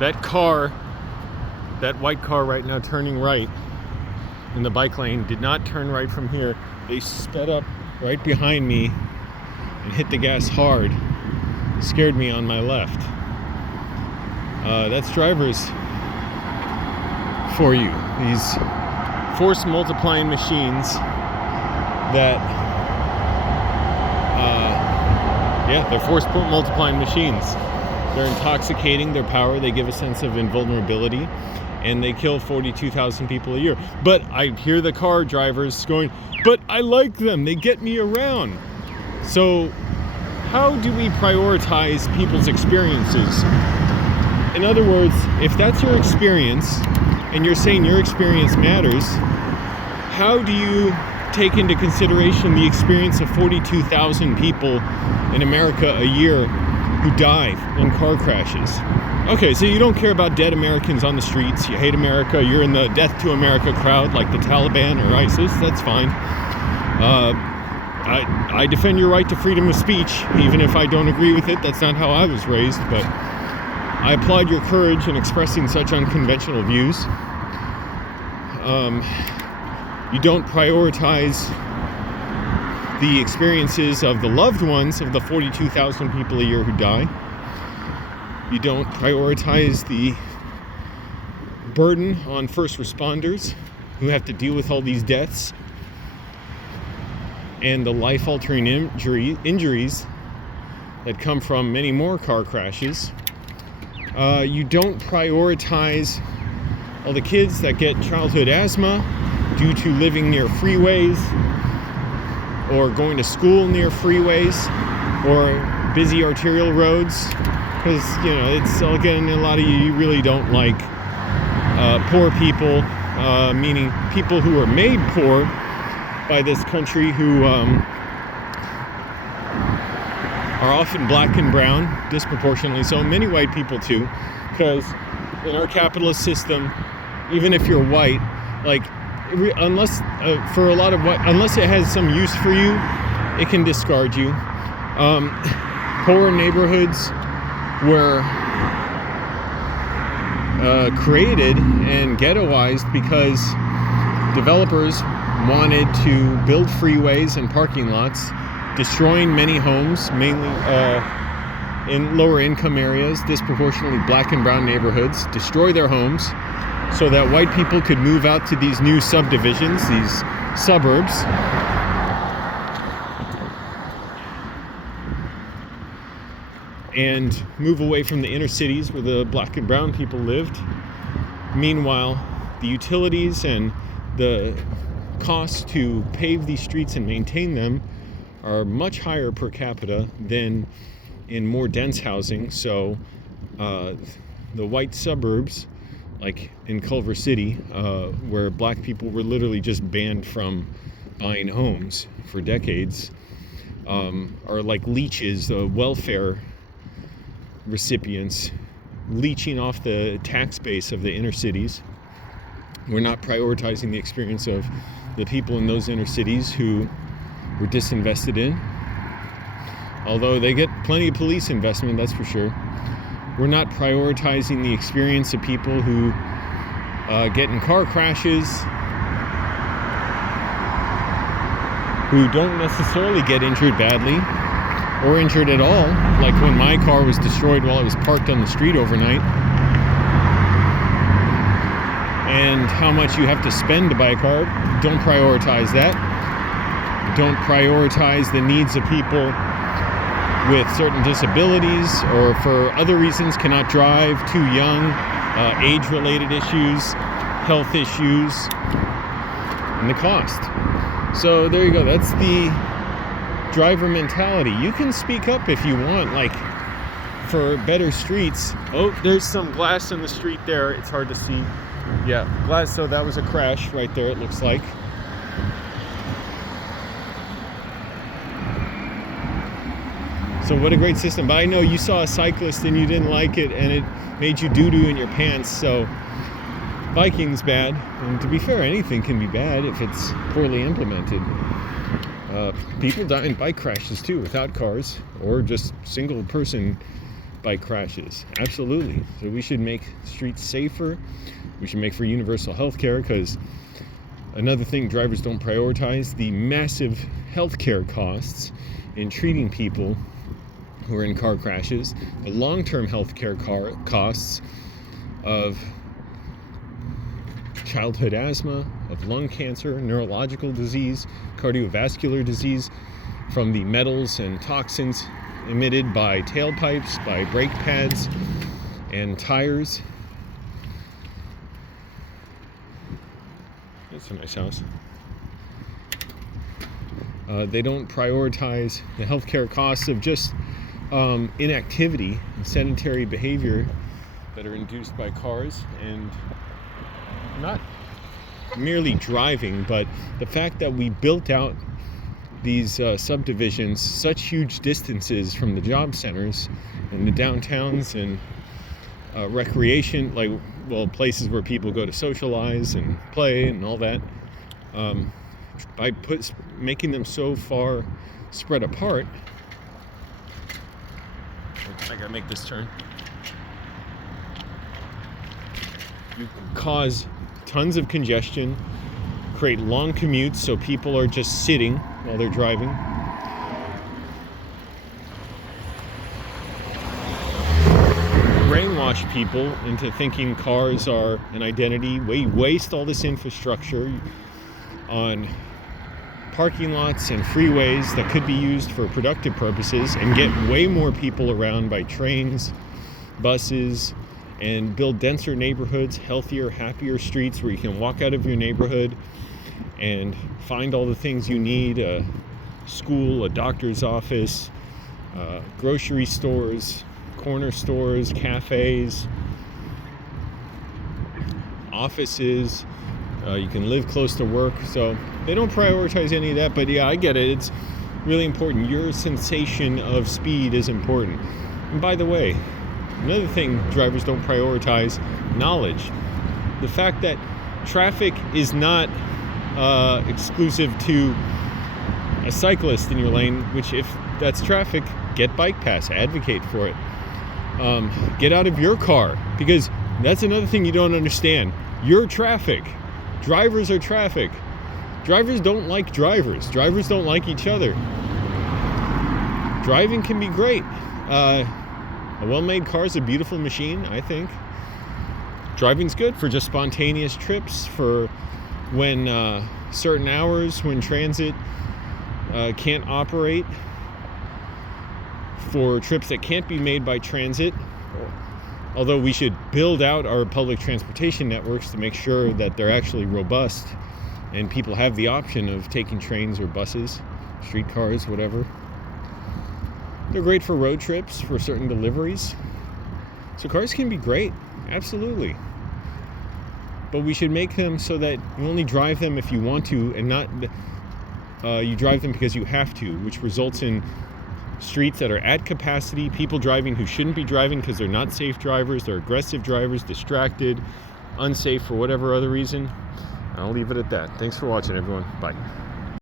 That car, that white car right now turning right in the bike lane did not turn right from here. They sped up right behind me and hit the gas hard. Scared me on my left. That's drivers for you. These force multiplying machines that, they're force multiplying machines. They're intoxicating, their power, they give a sense of invulnerability, and they kill 42,000 people a year. But I hear the car drivers going, but I like them, they get me around. So how do we prioritize people's experiences? In other words, if that's your experience, and you're saying your experience matters, how do you take into consideration the experience of 42,000 people in America a year who die in car crashes? Okay, so you don't care about dead Americans on the streets, you hate America, you're in the Death to America crowd like the Taliban or ISIS, that's fine. I defend your right to freedom of speech, even if I don't agree with it. That's not how I was raised, but I applaud your courage in expressing such unconventional views. You don't prioritize the experiences of the loved ones of the 42,000 people a year who die. You don't prioritize the burden on first responders who have to deal with all these deaths and the life-altering injuries that come from many more car crashes. You don't prioritize all the kids that get childhood asthma due to living near freeways or going to school near freeways or busy arterial roads, because it's, again, a lot of you really don't like poor people, meaning people who are made poor by this country, who are often black and brown, disproportionately so. Many white people too, because in our capitalist system, even if you're white, unless it has some use for you, it can discard you. Poor neighborhoods were created and ghettoized because developers wanted to build freeways and parking lots, destroying many homes, mainly in lower income areas, disproportionately black and brown neighborhoods, destroy their homes so that white people could move out to these new subdivisions, these suburbs, and move away from the inner cities where the black and brown people lived. Meanwhile, the utilities and the costs to pave these streets and maintain them are much higher per capita than in more dense housing. So the white suburbs, like in Culver City, where black people were literally just banned from buying homes for decades, are like leeches, welfare recipients, leeching off the tax base of the inner cities. We're not prioritizing the experience of the people in those inner cities who were disinvested in, although they get plenty of police investment, that's for sure. We're not prioritizing the experience of people who get in car crashes, who don't necessarily get injured badly or injured at all, like when my car was destroyed while it was parked on the street overnight, and how much you have to spend to buy a car. Don't prioritize that. Don't prioritize the needs of people with certain disabilities or for other reasons cannot drive, too young, age-related issues, health issues, and the cost. So there you go. That's the driver mentality. You can speak up if you want, for better streets. Oh, there's some glass in the street there. It's hard to see. Yeah, glass. So that was a crash right there, it looks like. So what a great system. But I know you saw a cyclist and you didn't like it, and it made you doo-doo in your pants. So biking's bad. And to be fair, anything can be bad if it's poorly implemented. People die in bike crashes too, without cars, or just single person bike crashes. Absolutely. So we should make streets safer. We should make for universal health care, because another thing drivers don't prioritize, the massive healthcare costs in treating people who are in car crashes, the long-term healthcare costs of childhood asthma, of lung cancer, neurological disease, cardiovascular disease from the metals and toxins emitted by tailpipes, by brake pads and tires. That's a nice house. They don't prioritize the healthcare costs of just inactivity and sedentary behavior that are induced by cars, and not merely driving, but the fact that we built out these subdivisions such huge distances from the job centers and the downtowns and recreation, places where people go to socialize and play and all that, by making them so far spread apart. I gotta make this turn. You cause tons of congestion, create long commutes so people are just sitting while they're driving. Brainwash people into thinking cars are an identity. We waste all this infrastructure on parking lots and freeways that could be used for productive purposes, and get way more people around by trains, buses, and build denser neighborhoods, healthier, happier streets where you can walk out of your neighborhood and find all the things you need: a school, a doctor's office, grocery stores, corner stores, cafes, offices. You can live close to work. So they don't prioritize any of that, but yeah, I get it. It's really important. Your sensation of speed is important. And by the way, another thing drivers don't prioritize: knowledge. The fact that traffic is not exclusive to a cyclist in your lane, which, if that's traffic, get bike pass, advocate for it. Get out of your car, because that's another thing you don't understand. You're traffic. Drivers are traffic. Drivers don't like drivers. Drivers don't like each other. Driving can be great. A well-made car is a beautiful machine, I think. Driving's good for just spontaneous trips, for when certain hours when transit can't operate, for trips that can't be made by transit. Although we should build out our public transportation networks to make sure that they're actually robust and people have the option of taking trains or buses, streetcars, whatever. They're great for road trips, for certain deliveries. So cars can be great, absolutely. But we should make them so that you only drive them if you want to, and not you drive them because you have to, which results in streets that are at capacity, people driving who shouldn't be driving because they're not safe drivers, they're aggressive drivers, distracted, unsafe for whatever other reason. I'll leave it at that. Thanks for watching, everyone. Bye.